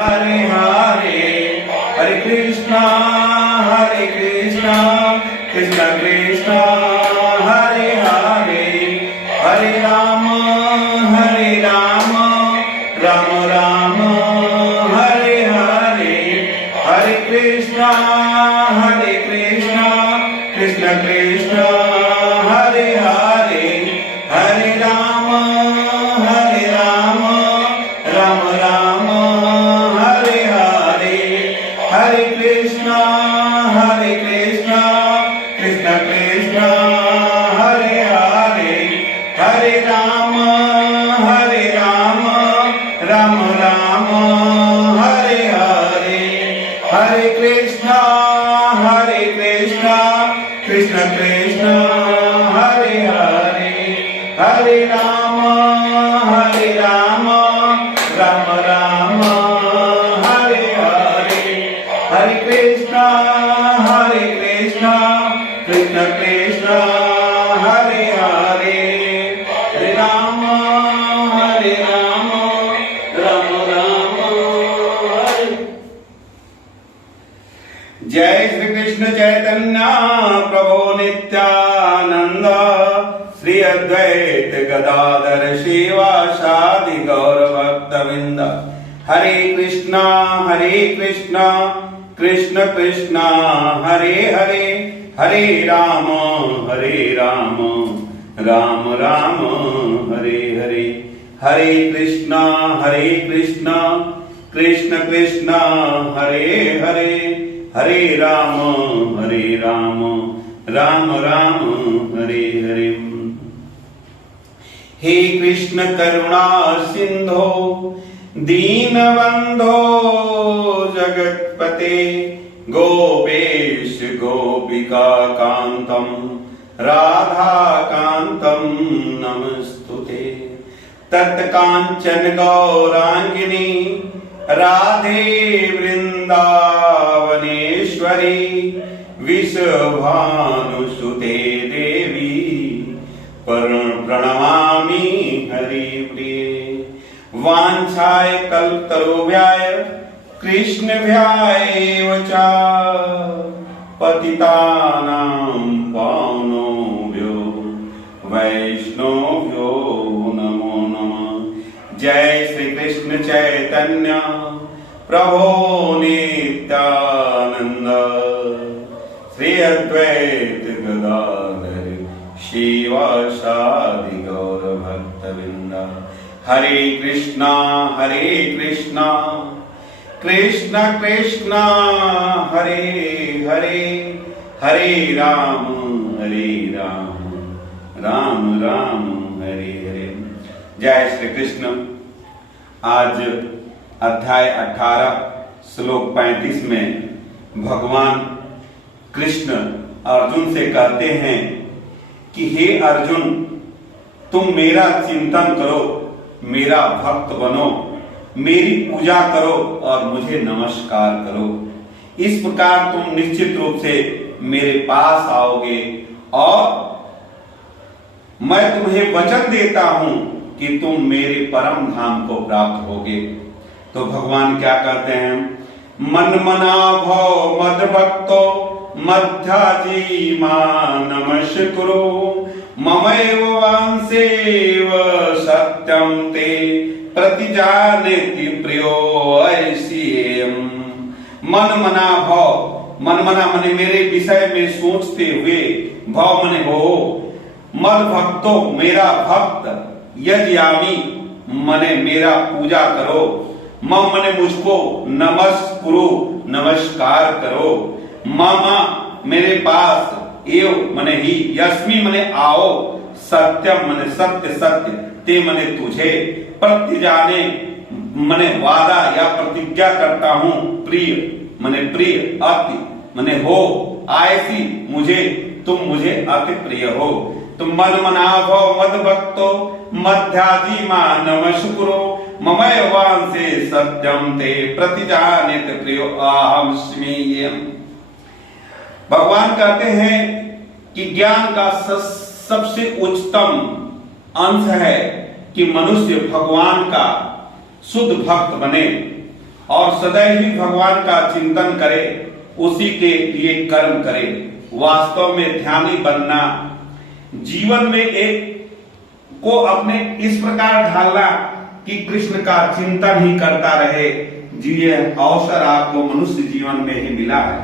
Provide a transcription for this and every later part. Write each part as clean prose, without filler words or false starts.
हरे हरे हरे कृष्णा कृष्ण कृष्ण हरे हरे हरे राम राम राम हरे हरे हरे कृष्णा कृष्ण कृष्ण हरे हरे हरे राम राम राम हरे हरे हरे कृष्णा कृष्ण कृष्ण हरे हरे हरे राम राम राम हरे हरे हरे कृष्णा कृष्ण कृष्ण हरे हरे हरे राम राम राम हरे हरे हरे कृष्णा कृष्ण कृष्ण हरे हरे हरे राम राम राम हरे। जय श्री कृष्ण चैतन्य प्रभु नित्यानंद श्री अद्वैत गदाधर शिवासादि गौर भक्तवृंद हरे कृष्णा कृष्ण कृष्ण हरे हरे हरे राम राम राम हरे हरे हरे कृष्णा कृष्ण कृष्ण हरे हरे हरे राम राम राम हरे हरे। हे कृष्ण करुणा सिंधो दीनबंधो जगत्पते गोपेश गोपिका कांतम राधा कांतम नमस्तुते तत्कांचन गौरांगिनी राधे वृंदावनेश्वरी विश्वभानुसुते देवी प्रणमामि हरिप्रिये वाञ्छाय कल्पतरुभ्याय कृष्णभ्याय च पतितानां पावनेभ्यो वैष्णवेभ्यो नमो नमः। जय श्री कृष्ण चैतन्य प्रभु नित्यानंद श्री अद्वैत गदाधर शिवासादि गौर भक्तवृंद हरे कृष्णा कृष्ण कृष्ण हरे हरे हरे राम राम राम हरे हरे। जय श्री कृष्ण। आज अध्याय 18 श्लोक 35 में भगवान कृष्ण अर्जुन से कहते हैं कि हे अर्जुन, तुम मेरा चिंतन करो, मेरा भक्त बनो, मेरी पूजा करो और मुझे नमस्कार करो। इस प्रकार तुम निश्चित रूप से मेरे पास आओगे और मैं तुम्हें वचन देता हूं कि तुम मेरे परम धाम को प्राप्त होगे। तो भगवान क्या कहते हैं? मन मना भव मद भक्तो मध्याजी मां नमस्कुरु ममैव वांसेव सत्यम ते प्रतिजानेति प्रियो ऐसीएम। मन मना भव, मन मना मने मेरे विषय में सोचते हुए, भव मने हो, मद भक्तो मेरा भक्त, यज्ञामी मने मेरा पूजा करो, मम मने मुझको, नमस्कुरु नमस्कार करो, मामा मेरे पास, एव मने ही, यस्मि मने आओ, सत्यम मने सत्य सत्य, ते मने तुझे, प्रतिजाने मने वादा या प्रतिज्ञा करता हूं, प्रिय मने प्रिय, अति मने हो, ऐसी मुझे, तुम मुझे अति प्रिय हो। तुम मन मनाभो मद भक्तो मध्याजी मां नमस्कुरो ममय वांसे सत्यम ते प्रतिजानेत प्रियो अहम स्मीयम। भगवान कहते हैं कि ज्ञान का सबसे उच्चतम अंश है कि मनुष्य भगवान का शुद्ध भक्त बने और सदैव ही भगवान का चिंतन करे, उसी के लिए कर्म करे। वास्तव में ध्यानी बनना, जीवन में एक को अपने इस प्रकार ढालना कि कृष्ण का चिंतन ही करता रहे। जी, ये अवसर आपको मनुष्य जीवन में ही मिला है।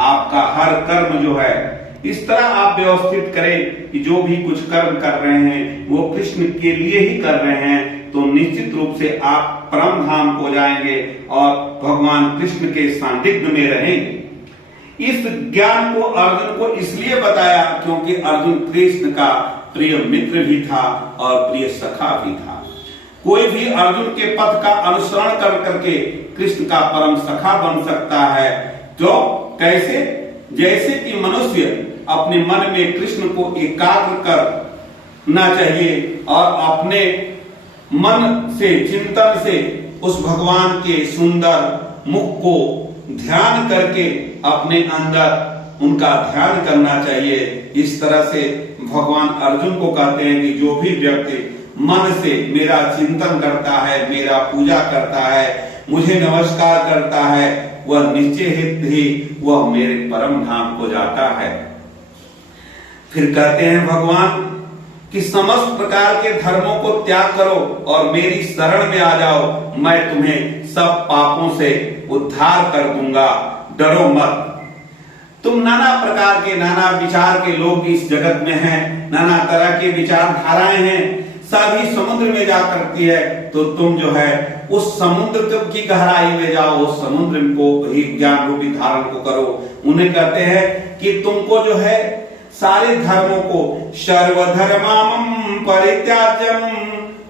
आपका हर कर्म जो है इस तरह आप व्यवस्थित करें कि जो भी कुछ कर्म कर रहे हैं वो कृष्ण के लिए ही कर रहे हैं, तो निश्चित रूप से आप परम धाम को जाएंगे और भगवान कृष्ण के सानिध्य में रहेंगे। इस ज्ञान को अर्जुन को इसलिए बताया क्योंकि अर्जुन कृष्ण का प्रिय मित्र भी था और प्रिय सखा भी था। कोई भी अर्जुन के पथ का अनुसरण कर करके कृष्ण का परम सखा बन सकता है। तो कैसे? जैसे कि मनुष्य अपने मन में कृष्ण को एकाग्र करना चाहिए और अपने मन से, चिंतन से उस भगवान के सुंदर मुख को ध्यान करके अपने अंदर उनका ध्यान करना चाहिए। इस तरह से भगवान अर्जुन को कहते हैं कि जो भी व्यक्ति मन से मेरा चिंतन करता है, मेरा पूजा करता है, मुझे नमस्कार करता है, वह निश्चित ही वह मेरे परम धाम को जाता है। फिर कहते हैं भगवान कि समस्त प्रकार के धर्मों को त्याग करो और मेरी शरण में आ जाओ, मैं तुम्हें सब पापों से उद्धार कर दूंगा, डरो मत। तुम नाना प्रकार के, नाना विचार के लोग इस जगत में हैं, नाना तरह के विचारधाराएं हैं, सभी समुद्र में जा करती है, तो तुम जो है उस समुद्र की गहराई में जाओ, उस समुद्र को ही ज्ञान रूपी धारण को करो। उन्हें कहते हैं कि तुमको जो है सारे धर्मों को सर्वधर्माम परित्याज्यम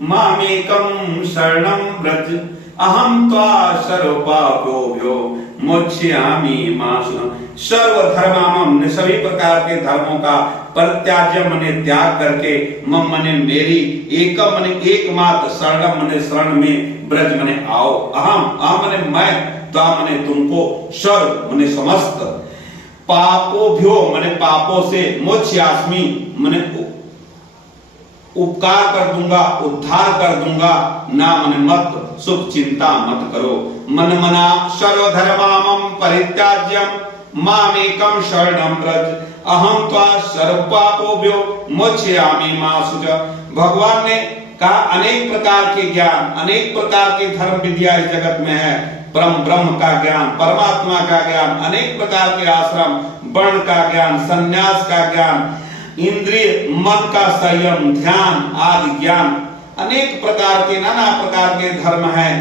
मामेकम शरणम व्रज अहम त्वा सर्वपापोभ्यो मोक्ष्यामि मा शुचः। सर्वधर्माम ने सभी प्रकार के धर्मों का परित्याज्य मने त्याग करके, मम मने मेरी, एकम मने एकमात्र, शरणम मने शरण में, ब्रज मने आओ, अहम मने मैं, त्वा मने तुमको, सर्व मने समस्त, पापोभ्यो मने पापों से, मोक्ष्यास्मि मने उपकार कर दूंगा, उद्धार कर दूंगा, ना मन मत, सुख चिंता मत करो। मन मना सर्वधर्मामं परित्याज्यम मामेकं शरणं व्रज अहम त्वा सर्वपापोभ्यो मोक्ष्यामि मा शुचः। भगवान ने कहा अनेक प्रकार के ज्ञान, अनेक प्रकार के धर्म विद्या इस जगत में है। परम ब्रह्म का ज्ञान, परमात्मा का ज्ञान, अनेक प्रकार के आश्रम, वर्ण का ज्ञान, संन्यास का ज्ञान, इंद्रिय मन का संयम, ध्यान आदि ज्ञान, अनेक प्रकार के, नाना प्रकार के धर्म हैं।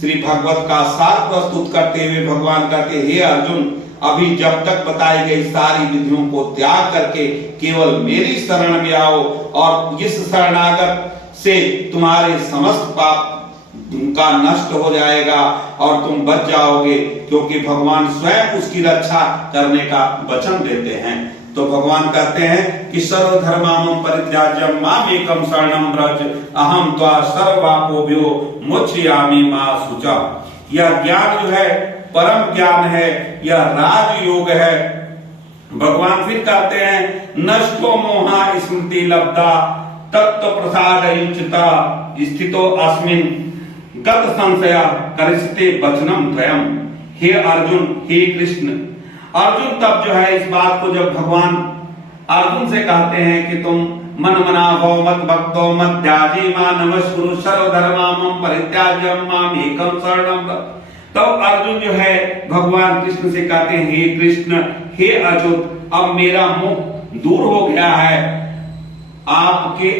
श्री भागवत का सार प्रस्तुत करते हुए भगवान कहते, हे अर्जुन, अभी जब तक बताई गई सारी विधियों को त्याग करके केवल मेरी शरण में आओ और इस शरणागत से तुम्हारे समस्त पाप का नष्ट हो जाएगा और तुम बच जाओगे, क्योंकि भगवान स्वयं उसकी रक्षा करने का वचन देते हैं। तो भगवान कहते हैं कि सर्वधर्मामं परित्याज्यम मामेकं शरणं व्रज अहम त्वा सर्वपापोभ्यो मोक्ष्यामि मा शुचः। यह ज्ञान जो है परम ज्ञान है, यह राजयोग है। भगवान फिर कहते हैं नष्टो मोहा स्मृति लब्धा तत्व प्रसादयुचिता स्थितो अस्मिन् गत संशय करिष्यते वचनम द्वयम। हे अर्जुन, हे कृष्ण। अर्जुन तब जो है इस बात को जब भगवान अर्जुन से कहते हैं कि तुम मन मना भव मत भक्तो मत त्याजी मां नमस्कुरु सर्वधर्मामं परित्याज्यम मामेकं शरणं व्रज। तो अर्जुन जो है भगवान कृष्ण से कहते हैं हे कृष्ण, हे अच्युत, अब मेरा मुख दूर हो गया है, आपके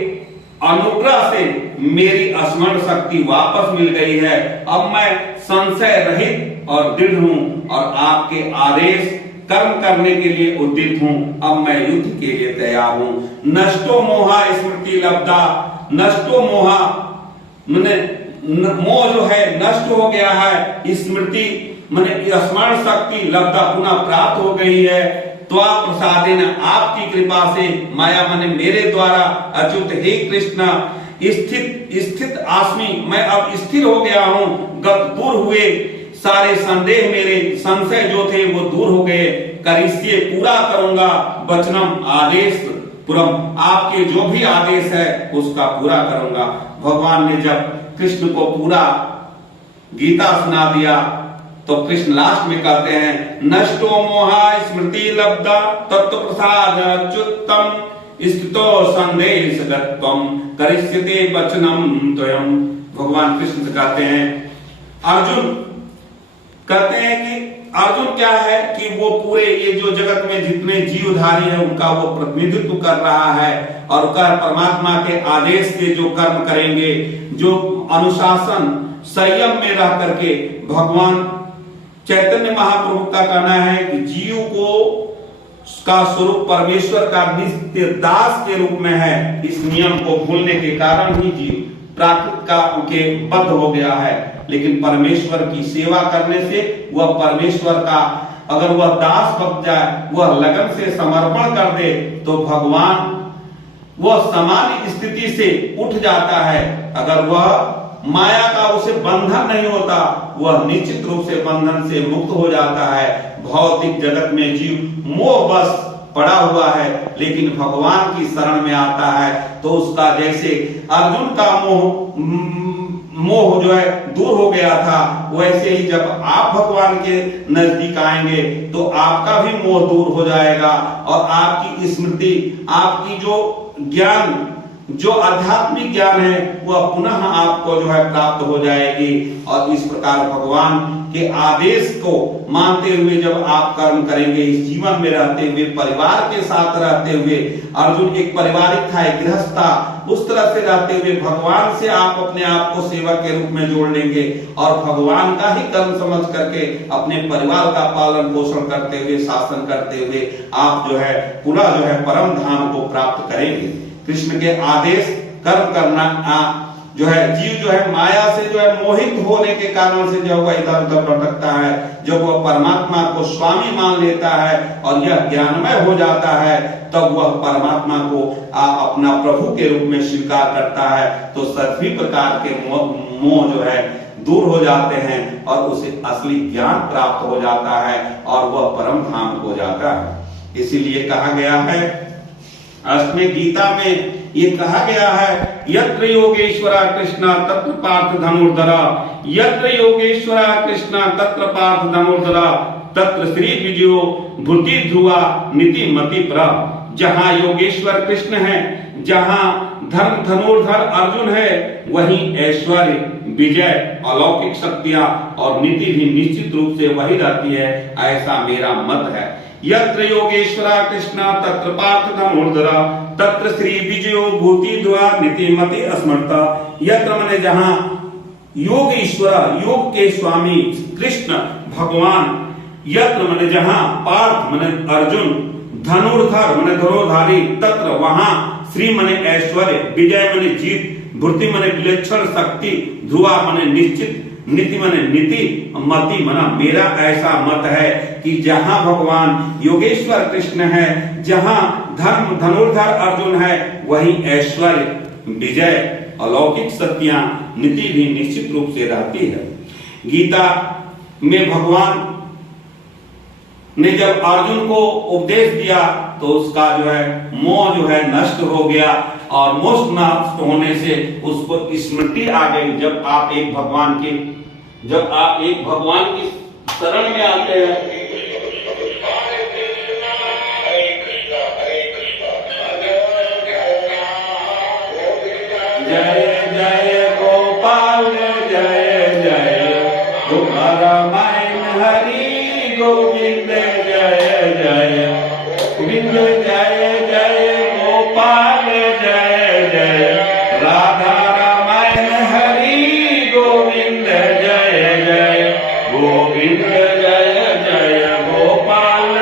अनुग्रह से मेरी स्मरण शक्ति वापस मिल गई है। अब मैं संशय रहित और दृढ़ हूं और आपके आदेश कर्म करने के लिए उद्यत हूं। अब मैं युद्ध के लिए तैयार हूं। नष्टो मोहा स्मृति लब्धा, नष्टो मोहा मैंने मोह जो है नष्ट हो गया है, स्मृति मैंने स्मरण शक्ति लब्धा पुनः प्राप्त हो गई है। त्वा प्रसादेन, आपकी कृपा से, माया मने मेरे द्वारा, अच्युत हे कृष्ण, स्थित आस्मि, मैं अब स्थिर हो गया हूं। गत दूर हुए सारे संदेह, मेरे संशय जो थे वो दूर हो गए। करिष्ये, पूरा करूंगा, वचनम आदेश पुरम, आपके जो भी आदेश है उसका पूरा करूंगा। भगवान ने जब कृष्ण को पूरा गीता सुना दिया, तो कृष्ण लास्ट में कहते हैं नष्टो मोहा स्मृति लब्धा तत्व प्रसाद अच्युतम स्थितो संदेश गत्वम करिष्यते वचनम त्वयम्। भगवान कृष्ण से कहते हैं अर्जुन, कहते हैं कि अर्जुन क्या है कि वो पूरे ये जो जगत में जितने जीवधारी है उनका वो प्रतिनिधित्व कर रहा है और कर परमात्मा के आदेश के जो कर्म करेंगे, जो अनुशासन संयम में रह करके भगवान चैतन्य महाप्रभु का कहना है कि जीव को का स्वरूप परमेश्वर का नित्य दास के रूप में है। इस नियम को भूलने के कारण ही जीव प्राकृत का उनके बद्ध हो गया है, लेकिन परमेश्वर की सेवा करने से वह परमेश्वर का अगर वह दास बन जाए, वह लगन से समर्पण कर दे तो भगवान वह सामान्य स्थिति से उठ जाता है। अगर वह माया का उसे बंधन नहीं होता, वह निश्चित रूप से बंधन से मुक्त हो जाता है। भौतिक जगत में जीव मोह बस पड़ा हुआ है, लेकिन भगवान की शरण में आता है तो उसका जैसे अर्जुन का मोह जो है दूर हो गया था, वैसे ही जब आप भगवान के नजदीक आएंगे तो आपका भी मोह दूर हो जाएगा और आपकी स्मृति, आपकी जो ज्ञान, जो आध्यात्मिक ज्ञान है वह पुनः आपको जो है प्राप्त हो जाएगी। और इस प्रकार भगवान के आदेश को मानते हुए जब आप कर्म करेंगे, इस जीवन में रहते हुए, परिवार के साथ रहते हुए, अर्जुन एक पारिवारिक था, एक गृहस्थ था, उस तरह से रहते हुए भगवान से आप अपने आप को सेवक के रूप में जोड़ लेंगे और भगवान का ही कर्म समझ करके अपने परिवार का पालन पोषण करते हुए, शासन करते हुए आप जो है पुनः जो है परम धाम को प्राप्त करेंगे। कृष्ण के आदेश कर्म करना जो है जीव जो है माया से जो है मोहित होने के कारण से जो वह इधर उधर भटकता है। जब वह परमात्मा को स्वामी मान लेता है और यह ज्ञानमय हो जाता है, तब वह परमात्मा को अपना प्रभु के रूप में स्वीकार करता है तो सभी प्रकार के मोह जो है दूर हो जाते हैं और उसे असली ज्ञान प्राप्त हो जाता है और वह परम धाम हो जाता है। इसीलिए कहा गया है अष्टमी गीता में, ये कहा गया है यत्र योगेश्वरा कृष्णा तत्र पार्थ धनुर्धरा, यत्र योगेश्वरा कृष्णा तत्र पार्थ धनुर्धरा, तत्र श्री विजयो भूति ध्रुवा नीति मति प्र। जहाँ योगेश्वर कृष्ण है, जहाँ धर्म धनुर्धर अर्जुन है, वहीं ऐश्वर्य, विजय, अलौकिक शक्तियां और नीति भी निश्चित रूप से वही रहती है, ऐसा मेरा मत है। यत्र योगेश्वरा कृष्णा तत्र पार्थ धनुर्धरा, तत्र श्री विजयो भूति ध्रुवा नीति मति स्मृता। यत्र माने जहां योग ईश्वर, योग के स्वामी कृष्ण भगवान, यत्र माने जहां, पार्थ माने अर्जुन, धनुर्धर माने धनुर्धारी, तत्र वहां, श्री माने ऐश्वर्य, विजय माने जीत, भूति माने विलक्षण शक्ति, ध्रुवा माने निश्चित, नीति माने नीति, मति माना मेरा ऐसा मत है कि जहां भगवान योगेश्वर कृष्ण है, जहां धर्म धनुर्धर अर्जुन है, वहीं ऐश्वर्य, विजय, अलौकिक शक्तियां, नीति भी निश्चित रूप से रहती है। गीता में भगवान ने जब अर्जुन को उपदेश दिया तो उसका जो है मोह जो है नष्ट हो गया और मोह नष्ट होने से उसको स्मृति आ गई। जब आप एक भगवान की शरण में आते हैं, जय जय गोपाल जय जय रमायण हरि गोविंद जय जय गोविंद जय जय गोपाल जय जय राधा रमायण हरि गोविंद जय जय गोविंद जय जय गोपाल